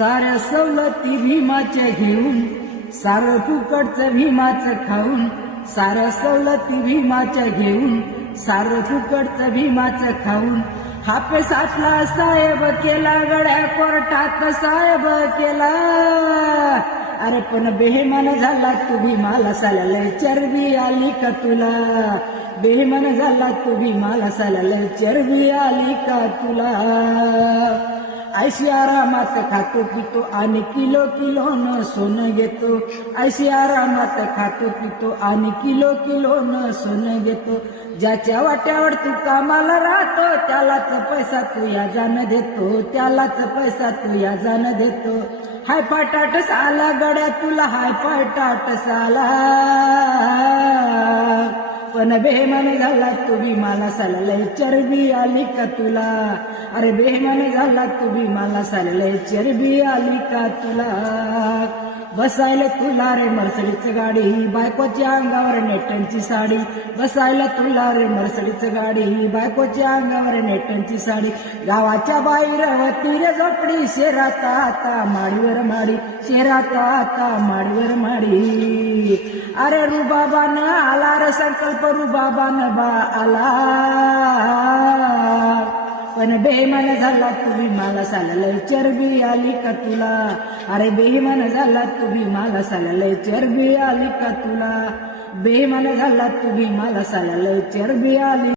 साऱ्या सवलती भीमाच्या घेऊन, सारं फुकटचं भीमाचं खाऊन. साऱ्या सवलती भीमाच्या घेऊन, सारं फुकटचं भीमाचं खाऊन. हापे साठला साहेब केला, गड्या कोर्टात साहेब केला. अरे पण बेहमान झाला तू भीमाला, साला चरबी आली का तुला? बेहमान झाला तू भीमाला, साला चरबी आली का तुला? ऐशी आरामात खातो पितो आणि किलो किलोनं सोनं घेतो. ऐशी आरामात खातो पितो आणि किलो किलोनं सोनं घेतो. ज्याच्या वाट्यावर तू कामाला राहतो, त्यालाच पैसा तू याजानं देतो. त्यालाच पैसा तू याजानं देतो. हाय पाटाटस आला गड्या तुला, हाय पाटाटस आला. पण बेहमान झाला तू भीमाला, साला चरबी आली का तुला? अरे बेहमान झाला तू भीमाला, साला चरबी आली का तुला? बसायला तुला रे मर्सडीच गाडी, बायकोच्या अंगावर नेटांची साडी. बसायला तुला रे मर्सडीच गाडी, बायकोच्या अंगावर नेटांची साडी. गावाच्या बाहेर होती रे झोपडी, शेरात आता माडीवर माडी. शेरात आता माडीवर माडी. अरे रुबाबानं आला रे संकल्प, रुबाबानं बा आला. पण बेहमान झाला तू भीमाला, साला चरबी आली का तुला? अरे बेहमान झाला तू भीमाला, साला चरबी आली का तुला? बेहमान झाला तू भीमाला, साला चरबी आली.